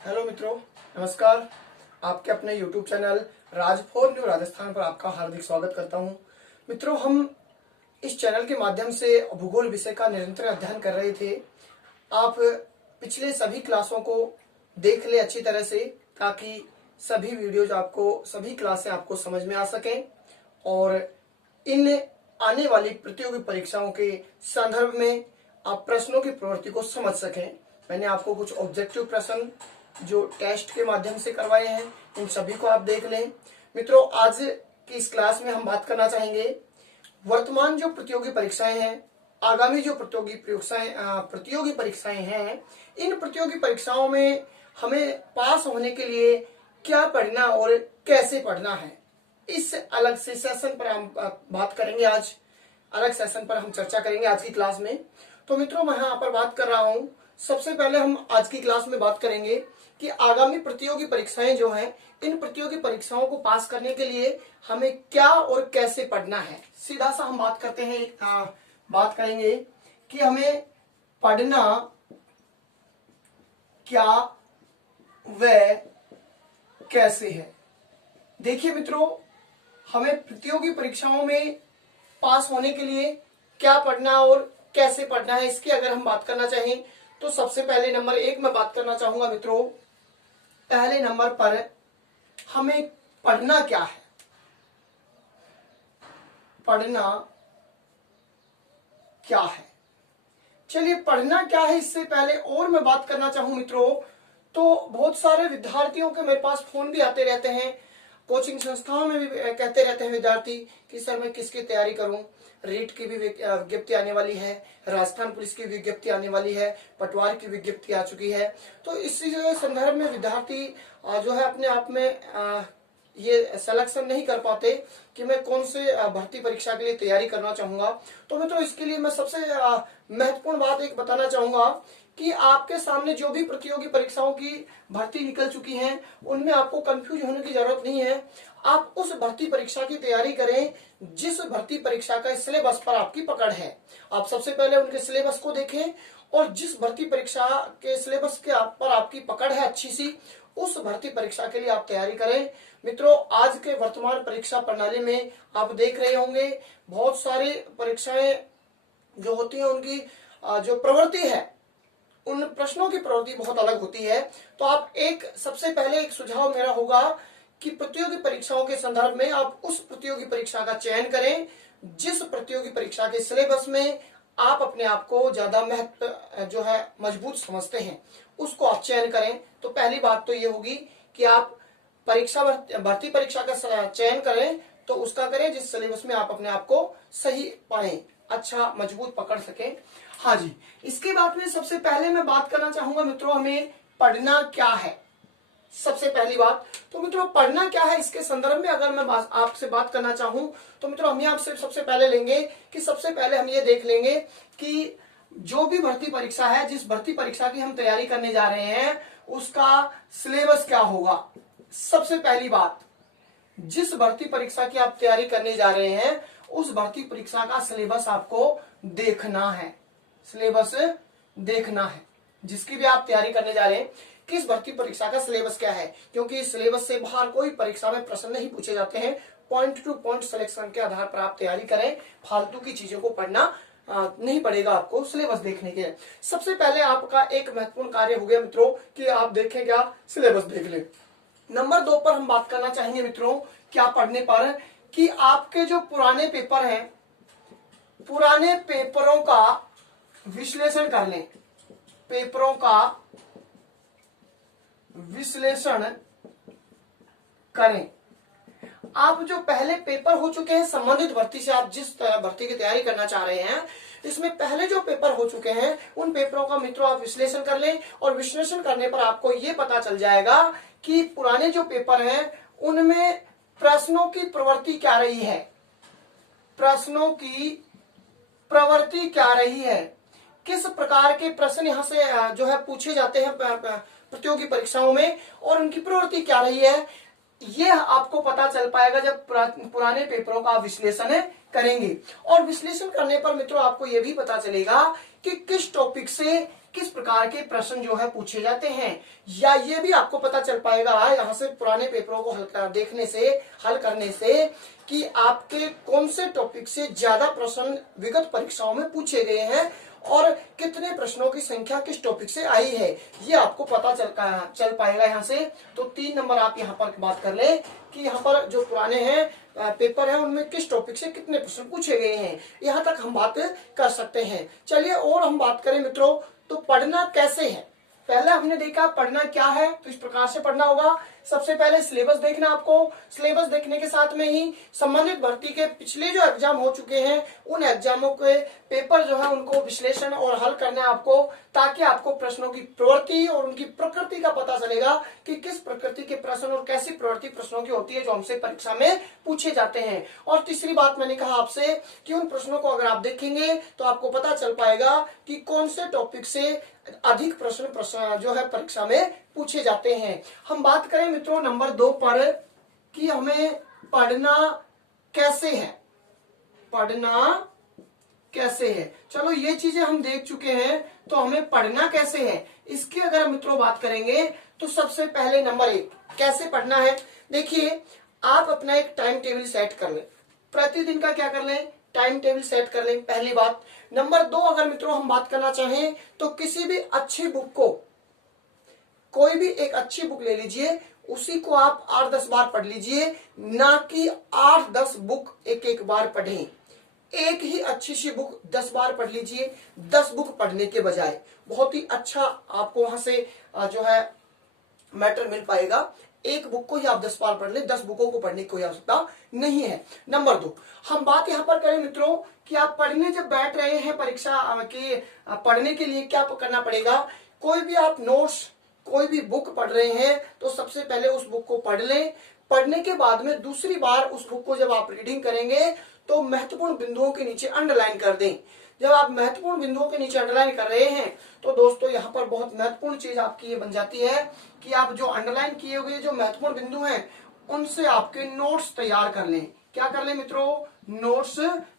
Hello मित्रों, नमस्कार। आपके अपने YouTube चैनल राज फोर न्यू राजस्थान पर आपका हार्दिक स्वागत करता हूं। मित्रों, हम इस चैनल के माध्यम से भूगोल विषय का निरंतर अध्ययन कर रहे थे। आप पिछले सभी क्लासों को देख ले अच्छी तरह से, ताकि सभी वीडियोज आपको, सभी क्लासें आपको समझ में आ सकें और इन आने वाली प्रतियोगी परीक्षाओं के संदर्भ में आप प्रश्नों की प्रवृत्ति को समझ सकें। मैंने आपको कुछ ऑब्जेक्टिव प्रश्न जो टेस्ट के माध्यम से करवाए हैं, इन सभी को आप देख लें। मित्रों, आज की इस क्लास में हम बात करना चाहेंगे वर्तमान जो प्रतियोगी परीक्षाएं हैं, आगामी जो प्रतियोगी परीक्षाएं हैं, इन प्रतियोगी परीक्षाओं में हमें पास होने के लिए क्या पढ़ना और कैसे पढ़ना है, इस अलग से सेशन पर हम बात करेंगे। आज अलग सेशन पर हम चर्चा करेंगे आज की क्लास में। तो मित्रों, मैं यहाँ पर बात कर रहा हूँ, सबसे पहले हम आज की क्लास में बात करेंगे कि आगामी प्रतियोगी परीक्षाएं जो हैं, इन प्रतियोगी परीक्षाओं को पास करने के लिए हमें क्या और कैसे पढ़ना है। सीधा सा हम बात करते हैं, बात करेंगे कि हमें पढ़ना क्या व कैसे है। देखिए मित्रों, हमें प्रतियोगी परीक्षाओं में पास होने के लिए क्या पढ़ना और कैसे पढ़ना है, इसकी अगर हम बात करना चाहें तो सबसे पहले नंबर एक में बात करना चाहूंगा मित्रों। पहले नंबर पर हमें पढ़ना क्या है। पढ़ना क्या है, चलिए पढ़ना क्या है, इससे पहले और मैं बात करना चाहूं मित्रों, तो बहुत सारे विद्यार्थियों के मेरे पास फोन भी आते रहते हैं, कोचिंग संस्थाओं में भी कहते रहते हैं विद्यार्थी कि सर मैं किसकी तैयारी करूं। रीट की भी विज्ञप्ति आने वाली है, राजस्थान पुलिस की विज्ञप्ति आने वाली है, पटवार की विज्ञप्ति आ चुकी है। तो इसी संदर्भ में विद्यार्थी जो है अपने आप में ये सिलेक्शन नहीं कर पाते कि मैं कौन से भर्ती परीक्षा के लिए तैयारी करना चाहूंगा। तो मैं तो इसके लिए मैं सबसे महत्वपूर्ण बात एक बताना चाहूंगा कि आपके सामने जो भी प्रतियोगी परीक्षाओं की भर्ती निकल चुकी हैं, उनमें आपको कंफ्यूज होने की जरूरत नहीं है। आप उस भर्ती परीक्षा की तैयारी करें जिस भर्ती परीक्षा का सिलेबस पर आपकी पकड़ है। आप सबसे पहले उनके सिलेबस को देखें और जिस भर्ती परीक्षा के सिलेबस के पर आपकी पकड़ है अच्छी सी, उस भर्ती परीक्षा के लिए आप तैयारी करें। मित्रों, आज के वर्तमान परीक्षा प्रणाली में आप देख रहे होंगे बहुत सारी परीक्षाएं जो होती हैं, उनकी जो प्रवृत्ति है, उन प्रश्नों की प्रवृत्ति बहुत अलग होती है। तो आप सबसे पहले एक सुझाव मेरा होगा कि प्रतियोगी परीक्षाओं के संदर्भ में आप उस प्रतियोगी परीक्षा का चयन करें जिस प्रतियोगी परीक्षा के सिलेबस में आप अपने आप को ज्यादा महत्व जो है मजबूत समझते हैं, उसको आप चयन करें। तो पहली बात तो ये होगी कि आप भर्ती परीक्षा का चयन करें तो उसका करें जिस सिलेबस में आप अपने आप को सही पढ़ें, अच्छा मजबूत पकड़ सकें। हाँ जी, इसके बाद में सबसे पहले मैं बात करना चाहूंगा मित्रों, हमें पढ़ना क्या है। सबसे पहली बात तो मित्रों, पढ़ना क्या है, इसके संदर्भ में अगर मैं आपसे बात करना चाहूं तो मित्रों हम आपसे सबसे पहले लेंगे कि सबसे पहले हम ये देख लेंगे कि जो भी भर्ती परीक्षा है, जिस भर्ती परीक्षा की हम तैयारी करने जा रहे हैं, उसका सिलेबस क्या होगा। सबसे पहली बात, जिस भर्ती परीक्षा की आप तैयारी करने जा रहे हैं, उस भर्ती परीक्षा का सिलेबस आपको देखना है। सिलेबस देखना है, जिसकी भी आप तैयारी करने जा रहे हैं, किस भर्ती परीक्षा का सिलेबस क्या है, क्योंकि सिलेबस से बाहर कोई परीक्षा में प्रश्न नहीं पूछे जाते हैं। पॉइंट टू पॉइंट सिलेक्शन के आधार पर आप तैयारी करें, फालतू की चीजों को पढ़ना नहीं पड़ेगा आपको सिलेबस देखने के। सबसे पहले आपका एक महत्वपूर्ण कार्य हो गया मित्रों कि आप देखें क्या, सिलेबस देख लें। नंबर 2 पर हम बात करना चाहेंगे मित्रों, क्या पढ़ने पर, कि आपके जो पुराने पेपर हैं, पुराने पेपरों का विश्लेषण कर लें। पेपरों का विश्लेषण करें। आप जो पहले पेपर हो चुके हैं संबंधित भर्ती से, आप जिस भर्ती की तैयारी करना चाह रहे हैं, इसमें पहले जो पेपर हो चुके हैं उन पेपरों का मित्रों आप विश्लेषण कर लें। और विश्लेषण करने पर आपको यह पता चल जाएगा कि पुराने जो पेपर हैं उनमें प्रश्नों की प्रवृत्ति क्या रही है, प्रश्नों की प्रवृत्ति क्या रही है, किस प्रकार के प्रश्न यहां से जो है पूछे जाते हैं प्रतियोगी परीक्षाओं में, और उनकी प्रवृत्ति क्या रही है। यह आपको पता चल पाएगा जब पुराने पेपरों का विश्लेषण करेंगे। और विश्लेषण करने पर मित्रों आपको यह भी पता चलेगा कि किस टॉपिक से किस प्रकार के प्रश्न जो है पूछे जाते हैं, या ये भी आपको पता चल पाएगा यहाँ से पुराने पेपरों को हल करने से कि आपके कौन से टॉपिक से ज्यादा प्रश्न विगत परीक्षाओं में पूछे गए हैं और कितने प्रश्नों की संख्या किस टॉपिक से आई है, ये आपको पता चल पाएगा यहाँ से। तो 3 नंबर आप यहाँ पर बात कर ले कि यहाँ पर जो पुराने हैं पेपर है उनमें किस टॉपिक से कितने प्रश्न पूछे गए हैं, यहाँ तक हम बात कर सकते हैं। चलिए और हम बात करें मित्रों तो पढ़ना कैसे है। पहले हमने देखा पढ़ना क्या है, तो इस प्रकार से पढ़ना होगा। सबसे पहले सिलेबस देखना आपको। सिलेबस देखने के साथ में ही संबंधित भर्ती के पिछले जो एग्जाम हो चुके हैं उन एग्जामों के पेपर जो है उनको विश्लेषण और हल करना है आपको, ताकि आपको प्रश्नों की प्रवृत्ति और उनकी प्रकृति का पता चलेगा कि किस प्रकृति के प्रश्न और कैसी प्रवृत्ति प्रश्नों की होती है जो हमसे परीक्षा में पूछे जाते हैं। और तीसरी बात मैंने कहा आपसे कि उन प्रश्नों को अगर आप देखेंगे तो आपको पता चल पाएगा कि कौन से टॉपिक से अधिक प्रश्न जो है परीक्षा में पूछे जाते हैं। हम बात करें मित्रों नंबर 2 पर कि हमें पढ़ना कैसे है। पढ़ना कैसे है, चलो ये चीजें हम देख चुके हैं। तो हमें पढ़ना कैसे है इसकी अगर मित्रों बात करेंगे तो सबसे पहले नंबर 1 कैसे पढ़ना है। देखिए आप अपना एक टाइम टेबल सेट कर लें, प्रतिदिन का क्या कर लें, टाइम टेबल सेट कर लें, पहली बात। नंबर 2 अगर मित्रों हम बात करना चाहें तो किसी भी अच्छी बुक को, कोई भी एक अच्छी बुक ले लीजिए, उसी को आप 8-10 बार पढ़ लीजिए, ना कि 8-10 बुक एक बार पढ़ें। एक ही अच्छी सी बुक 10 बार पढ़ लीजिए, 10 बुक पढ़ने के बजाय बहुत ही अच्छा आपको वहां से जो है मैटर मिल पाएगा। एक बुक को ही आप 10 बार पढ़ ले, 10 बुकों को पढ़ने की कोई आवश्यकता नहीं है। नंबर 2 हम बात यहाँ पर करें मित्रों कि आप पढ़ने जब बैठ रहे हैं परीक्षा के पढ़ने के लिए क्या करना पड़ेगा। कोई भी आप नोट्स, कोई भी बुक पढ़ रहे हैं तो सबसे पहले उस बुक को पढ़ लें। पढ़ने के बाद में दूसरी बार उस बुक को जब आप रीडिंग करेंगे तो महत्वपूर्ण बिंदुओं के नीचे अंडरलाइन कर दें। जब आप महत्वपूर्ण बिंदुओं के नीचे अंडरलाइन कर रहे हैं तो दोस्तों यहाँ पर बहुत महत्वपूर्ण चीज आपकी ये बन जाती है कि आप जो अंडरलाइन किए हुए जो महत्वपूर्ण बिंदु हैं उनसे आपके नोट्स तैयार कर लें। क्या कर लें मित्रों, नोट्स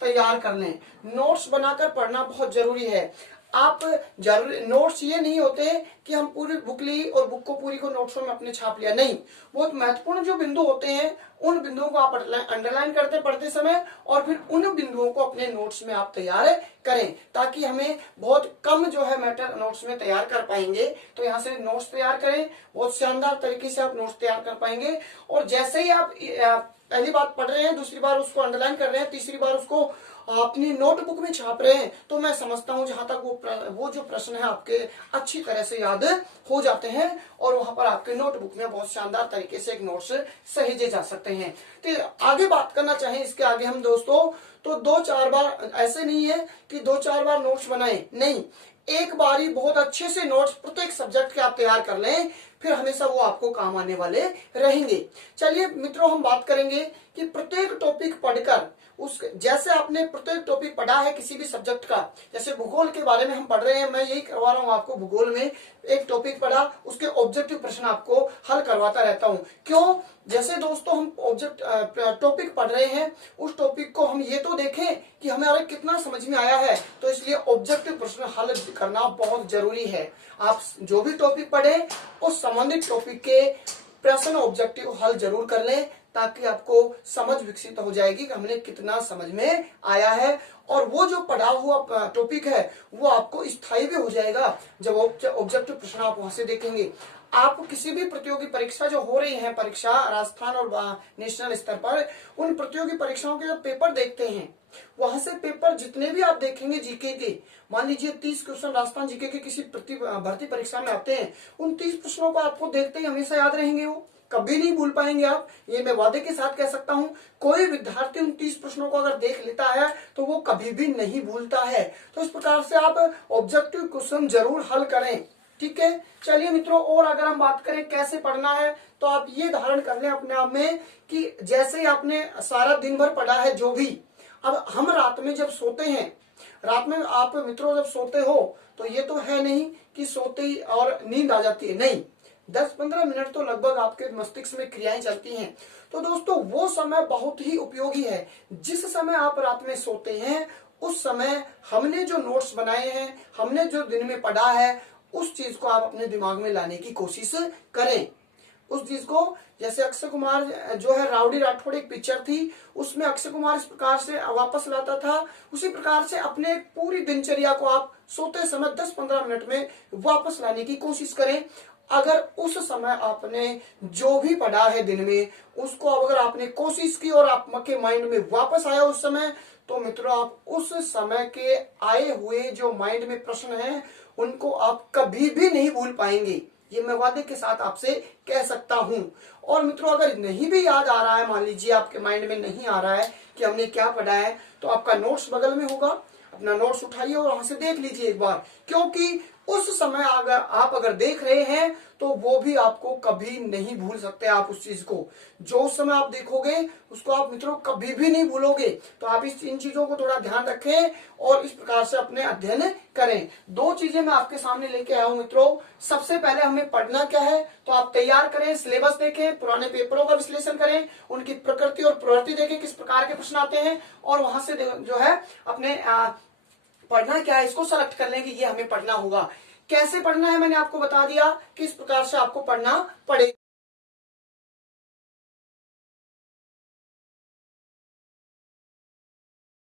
तैयार कर लें। नोट्स बनाकर पढ़ना बहुत जरूरी है। आप जरूरी नोट्स ये नहीं होते कि हम पूरी बुक ली और बुक को पूरी को नोट्सों में अपने छाप लिया, नहीं। बहुत महत्वपूर्ण जो बिंदु होते हैं उन बिंदुओं को आप अंडरलाइन करते पढ़ते समय और फिर उन बिंदुओं को अपने नोट्स में आप तैयार करें, ताकि हमें बहुत कम जो है मैटर नोट्स में तैयार कर पाएंगे। तो यहाँ से नोट्स तैयार करें, बहुत शानदार तरीके से आप नोट्स तैयार कर पाएंगे। और जैसे ही आप पहली बार पढ़ रहे हैं, दूसरी बार उसको अंडरलाइन कर रहे हैं, तीसरी बार उसको अपनी नोटबुक में छाप रहे हैं, तो मैं समझता हूं जहां तक वो जो प्रश्न है आपके अच्छी तरह से याद हो जाते हैं और वहां पर आपके नोटबुक में बहुत शानदार तरीके से एक नोट्स सहेजे जा सकते हैं। तो आगे बात करना चाहें इसके आगे हम दोस्तों तो 2-4 बार, ऐसे नहीं है कि 2-4 बार नोट्स बनाए, नहीं, एक बार ही बहुत अच्छे से नोट्स प्रत्येक सब्जेक्ट के आप तैयार कर लें, फिर हमेशा वो आपको काम आने वाले रहेंगे। चलिए मित्रों हम बात करेंगे कि प्रत्येक टॉपिक पढ़कर उस जैसे आपने प्रत्येक टॉपिक पढ़ा है किसी भी सब्जेक्ट का, जैसे भूगोल के बारे में हम पढ़ रहे हैं, मैं यही करवा रहा हूँ आपको। भूगोल में एक टॉपिक पढ़ा, उसके ऑब्जेक्टिव प्रश्न आपको हल करवाता रहता हूँ। क्यों, जैसे दोस्तों हम टॉपिक पढ़ रहे हैं, उस टॉपिक को हम ये तो देखें कि हमें कितना समझ में आया है, तो इसलिए ऑब्जेक्टिव प्रश्न हल करना बहुत जरूरी है। आप जो भी टॉपिक पढ़े उस संबंधित टॉपिक के प्रश्न ऑब्जेक्टिव हल जरूर कर लें, ताकि आपको समझ विकसित हो जाएगी कि हमने कितना समझ में आया है, और वो जो पढ़ा हुआ टॉपिक है वो आपको स्थायी भी हो जाएगा जब ऑब्जेक्टिव प्रश्न आप वहां से देखेंगे। आप किसी भी प्रतियोगी परीक्षा जो हो रही है, परीक्षा राजस्थान और नेशनल स्तर पर, उन प्रतियोगी परीक्षाओं के जब पेपर देखते हैं, वहां से पेपर जितने भी आप देखेंगे जीके के, मान लीजिए 30 क्वेश्चन राजस्थान जीके के किसी भर्ती परीक्षा में आते हैं, उन 30 प्रश्नों को आपको देखते ही हमेशा याद रहेंगे, वो कभी नहीं भूल पाएंगे आप, ये मैं वादे के साथ कह सकता हूं। कोई विद्यार्थी उन 30 प्रश्नों को अगर देख लेता है तो वो कभी भी नहीं भूलता है। तो इस प्रकार से आप ऑब्जेक्टिव क्वेश्चन जरूर हल करें, ठीक है। चलिए मित्रों, और अगर हम बात करें कैसे पढ़ना है, तो आप ये धारण कर लें अपने आप में कि जैसे ही आपने सारा दिन भर पढ़ा है जो भी, अब हम रात में जब सोते हैं, रात में आप मित्रों जब सोते हो तो ये तो है नहीं कि सोते ही और नींद आ जाती है, नहीं, 10-15 मिनट तो लगभग आपके मस्तिष्क में क्रियाएं चलती हैं। तो दोस्तों वो समय बहुत ही उपयोगी है। जिस समय आप रात में सोते हैं उस समय हमने जो नोट्स बनाए हैं, हमने जो दिन में पढ़ा है, उस चीज को आप अपने दिमाग में लाने की कोशिश करें। उस चीज को, जैसे अक्षय कुमार जो है राउडी राठौड़ एक पिक्चर थी, उसमें अक्षय कुमार इस प्रकार से वापस लाता था, उसी प्रकार से अपने पूरी दिनचर्या को आप सोते समय 10-15 मिनट में वापस लाने की कोशिश करें। अगर उस समय आपने जो भी पढ़ा है दिन में, उसको अगर आपने कोशिश की और आपके माइंड में वापस आया उस समय, तो मित्रों आप उस समय के आए हुए जो माइंड में प्रश्न हैं, उनको आप कभी भी नहीं भूल पाएंगे। ये मैं वादे के साथ आपसे कह सकता हूं। और मित्रों अगर नहीं भी याद आ रहा है, मान लीजिए आपके माइंड में नहीं आ रहा है कि हमने क्या पढ़ा है, तो आपका नोट्स बगल में होगा, अपना नोट्स उठाइए और वहां से देख लीजिए एक बार, क्योंकि उस समय अगर देख रहे हैं तो वो भी आपको कभी नहीं भूल सकते। आप उस चीज को जो उस समय आप देखोगे उसको आप मित्रों कभी भी नहीं भूलोगे। तो आप इन चीजों को थोड़ा ध्यान रखें और इस प्रकार से अपने अध्ययन करें। 2 चीजें मैं आपके सामने लेके आया हूं मित्रों। सबसे पहले हमें पढ़ना क्या है, तो आप तैयार करें, सिलेबस देखें, पुराने पेपरों का विश्लेषण करें, उनकी प्रकृति और प्रवृत्ति देखें, किस प्रकार के प्रश्न आते हैं, और वहां से जो है अपने पढ़ना क्या है इसको सेलेक्ट कर लें कि ये हमें पढ़ना होगा। कैसे पढ़ना है मैंने आपको बता दिया, किस प्रकार से आपको पढ़ना पड़ेगा।